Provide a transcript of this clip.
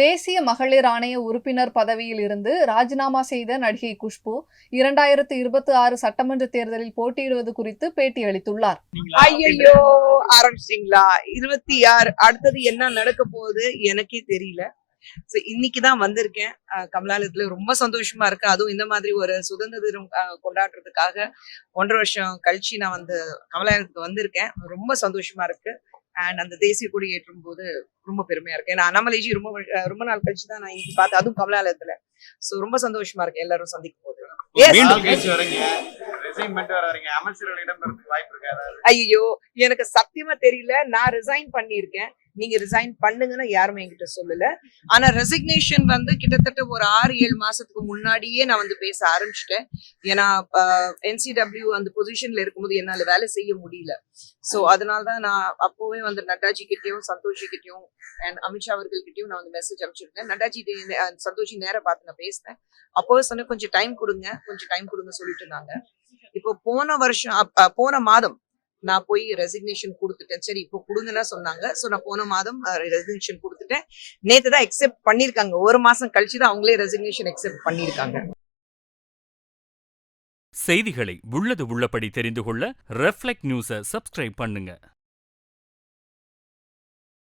தேசிய மகளிர் ஆணைய உறுப்பினர் பதவியில் இருந்து ராஜினாமா செய்த நடிகை குஷ்பு 2026 சட்டமன்ற தேர்தலில் போட்டியிடுவது குறித்து பேட்டியளித்துள்ளார். ஐயோ ஆரம்பிச்சிங்களா? 26 அடுத்தது என்ன நடக்க போகுது எனக்கே தெரியல. இன்னைக்குதான் வந்திருக்கேன் கமலாலயத்துல. ரொம்ப சந்தோஷமா இருக்கு. அதுவும் இந்த மாதிரி ஒரு சுதந்திர தினம் கொண்டாடுறதுக்காக 1.5 வருஷம் கழிச்சு நான் வந்து கமலாலயத்துக்கு வந்திருக்கேன். ரொம்ப சந்தோஷமா இருக்கு. அண்ட் அந்த தேசிய கொடி ஏற்றும் போது ரொம்ப பெருமையா இருக்கு. ஏன்னா அண்ணாமலைஜி ரொம்ப நாள் கழிச்சு தான் நான் இன்னைக்கு பார்த்தேன், அதுவும் கமலாலயத்துல. சோ ரொம்ப சந்தோஷமா இருக்கு எல்லாரும் சந்திக்கும் போது. ஐயோ எனக்கு சத்தியமா தெரியல. நான் ரிசைன் பண்ணிருக்கேன். நீங்க ரிசைன் பண்ணுங்கன்னு யாருமே என்கிட்ட சொல்லல. ஆனா ரெசிக்னேஷன் வந்து கிட்டத்தட்ட ஒரு 6-7 மாசத்துக்கு முன்னாடியே நான் வந்து பேச ஆரம்பிச்சிட்டேன். ஏன்னா NCW அந்த பொசிஷன்ல இருக்கும்போது என்னால வேலை செய்ய முடியல. சோ அதனாலதான் நான் அப்பவே வந்து நட்டாஜி கிட்டயும் சந்தோஷி கிட்டயும் அண்ட் அமித்ஷா அவர்கள்கிட்டயும் நான் வந்து மெசேஜ் அனுப்பிச்சிருக்கேன். நட்டாஜி சந்தோஷி நேரம் பார்த்து நான் பேசினேன். அப்பவே சொன்ன கொஞ்சம் டைம் கொடுங்க சொல்லிட்டு இருந்தாங்க. இப்போ போன மாதம் நான் போய் ரெசிக்னேஷன் கொடுத்துட்டேன். சரி இப்போ கொடுங்கன்னா சொன்னாங்க. சோ நான் போன மாதம் ரெசிக்னேஷன் கொடுத்துட்டேன். நேத்து தான் அக்செப்ட் பண்ணிருக்காங்க. ஒரு மாசம் கழிச்சு தான் அவங்களே ரெசிக்னேஷன் அக்செப்ட் பண்ணிருக்காங்க. செய்திகளை உள்ளது உள்ளபடி தெரிந்து கொள்ள ரெஃப்ளெக்ட் நியூஸை சப்ஸ்கிரைப் பண்ணுங்க.